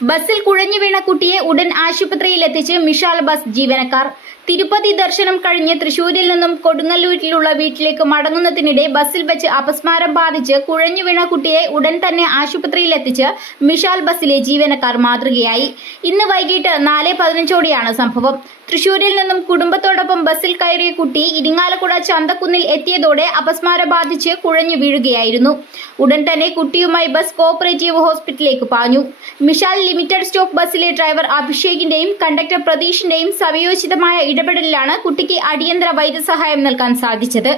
ബസ്സിൽ കുഴഞ്ഞു വീണ കുട്ടിയെ ഉടൻ ആശുപത്രിയിൽ എത്തിച്ച് മിഷാൽ ബസ് ജീവനക്കാർ. തിരുപ്പതി ദർശനം കഴിഞ്ഞ് തൃശൂരിൽ നിന്നും കൊടുങ്ങല്ലൂരിലുള്ള വീട്ടിലേക്ക് മടങ്ങുന്നതിനിടെ ബസ്സിൽ വെച്ച് അപസ്മാരം ബാധിച്ച് കുഴഞ്ഞു വീണ കുട്ടിയെ ഉടൻ തന്നെ ആശുപത്രിയിൽ എത്തിച്ച് മിഷാൽ ബസ്സിലെ ജീവനക്കാർ മാതൃകയായി. ഇന്ന് വൈകിട്ട് നാല് പതിനഞ്ചോടെയാണ് സംഭവം. തൃശൂരിൽ നിന്നും കുടുംബത്തോടൊപ്പം ബസ്സിൽ കയറിയ കുട്ടി ഇരിങ്ങാലക്കുട ചന്തക്കുന്നിൽ എത്തിയതോടെ അപസ്മാരം ബാധിച്ച് കുഴഞ്ഞു വീഴുകയായിരുന്നു. ഉടൻ തന്നെ കുട്ടിയുമായി ബസ് കോഓപ്പറേറ്റീവ് ഹോസ്പിറ്റലിലേക്ക് പാഞ്ഞു. മിഷാൽ ലിമിറ്റഡ് സ്റ്റോപ്പ് ബസ്സിലെ ഡ്രൈവർ അഭിഷേകിന്റെയും കണ്ടക്ടർ പ്രതീഷിന്റെയും സമയോചിതമായ ഇടപെടലിലാണ് കുട്ടിക്ക് അടിയന്തര വൈദ്യസഹായം നൽകാൻ സാധിച്ചത്.